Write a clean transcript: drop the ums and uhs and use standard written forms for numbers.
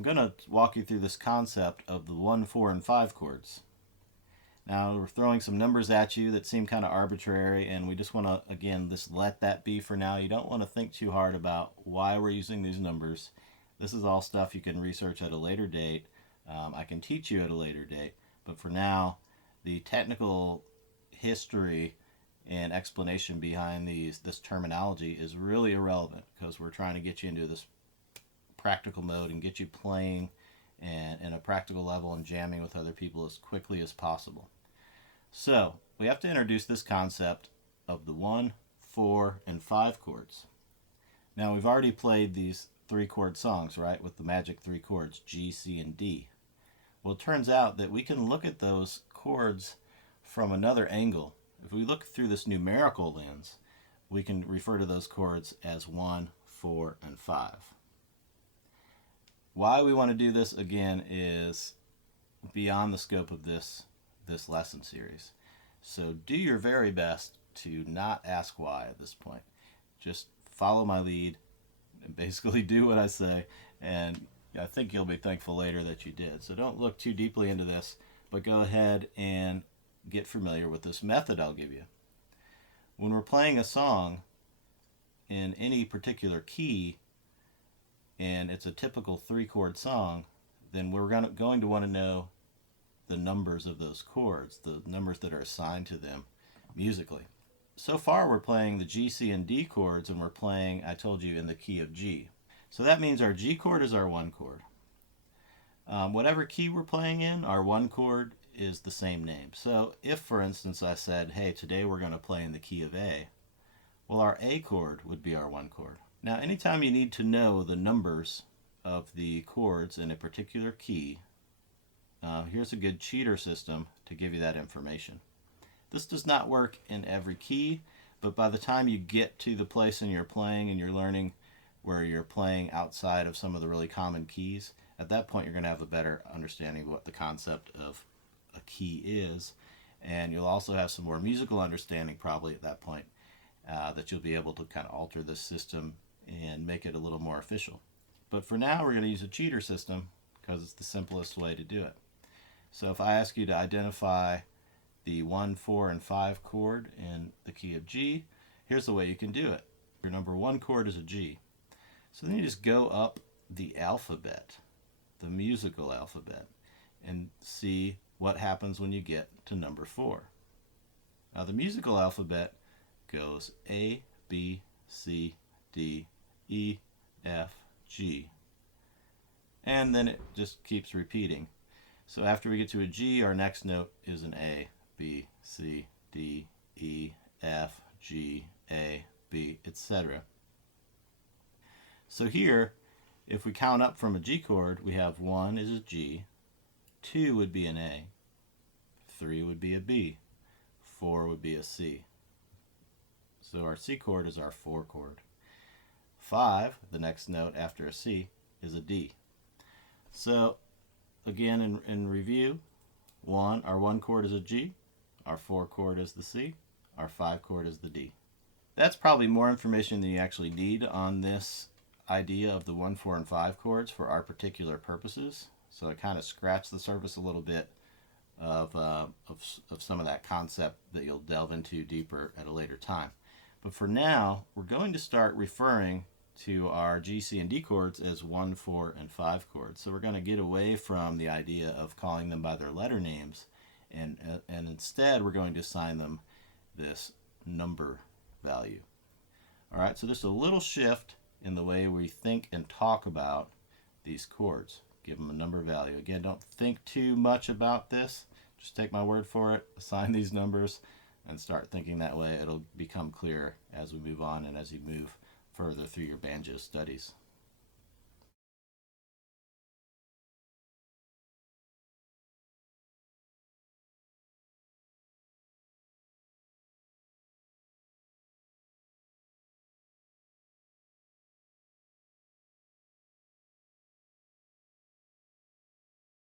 I'm going to walk you through this concept of the 1, 4, and 5 chords. Now we're throwing some numbers at you that seem kind of arbitrary, and we just want to, again, just let that be for now. You don't want to think too hard about why we're using these numbers. This is all stuff you can research at a later date. I can teach you at a later date, but for now, the technical history and explanation behind this terminology is really irrelevant, because we're trying to get you into this practical mode and get you playing and in a practical level and jamming with other people as quickly as possible. So we have to introduce this concept of the 1, 4, and 5 chords. Now we've already played these 3-chord songs, right, with the magic 3 chords, G, C, and D. Well, it turns out that we can look at those chords from another angle. If we look through this numerical lens, we can refer to those chords as 1, 4, and 5. Why we want to do this, again, is beyond the scope of this lesson series. So do your very best to not ask why at this point. Just follow my lead and basically do what I say, and I think you'll be thankful later that you did. So don't look too deeply into this, but go ahead and get familiar with this method I'll give you. When we're playing a song in any particular key, and it's a typical 3-chord song, then we're going to want to know the numbers of those chords, the numbers that are assigned to them musically. So far we're playing the G, C, and D chords, and we're playing, I told you, in the key of G. So that means our G chord is our 1 chord. Whatever key we're playing in, our 1 chord is the same name. So if, for instance, I said, hey, today we're going to play in the key of A, well, our A chord would be our 1 chord. Now, anytime you need to know the numbers of the chords in a particular key, here's a good cheater system to give you that information. This does not work in every key, but by the time you get to the place in your playing and you're learning where you're playing outside of some of the really common keys, at that point you're going to have a better understanding of what the concept of a key is, and you'll also have some more musical understanding probably at that point, that you'll be able to kind of alter this system and make it a little more official. But for now we're going to use a cheater system because it's the simplest way to do it. So if I ask you to identify the 1, 4, and 5 chord in the key of G, here's the way you can do it. Your number 1 chord is a G. So then you just go up the alphabet, the musical alphabet, and see what happens when you get to number 4. Now the musical alphabet goes A, B, C, D, E, F, G. And then it just keeps repeating. So after we get to a G, our next note is an A, B, C, D, E, F, G, A, B, etc. So here, if we count up from a G chord, we have 1 is a G, 2 would be an A, 3 would be a B, 4 would be a C. So our C chord is our 4 chord. 5, the next note after a C, is a D. So again, in review, our 1 chord is a G, our 4 chord is the C, our 5 chord is the D. That's probably more information than you actually need on this idea of the 1, 4, and 5 chords for our particular purposes. So I kind of scratched the surface a little bit of some of that concept that you'll delve into deeper at a later time. But for now, we're going to start referring to our G, C, and D chords as 1, 4, and 5 chords. So we're going to get away from the idea of calling them by their letter names, and instead we're going to assign them this number value. All right, so just a little shift in the way we think and talk about these chords. Give them a number value. Again, don't think too much about this. Just take my word for it, assign these numbers, and start thinking that way. It'll become clear as we move on and as you move further through your banjo studies.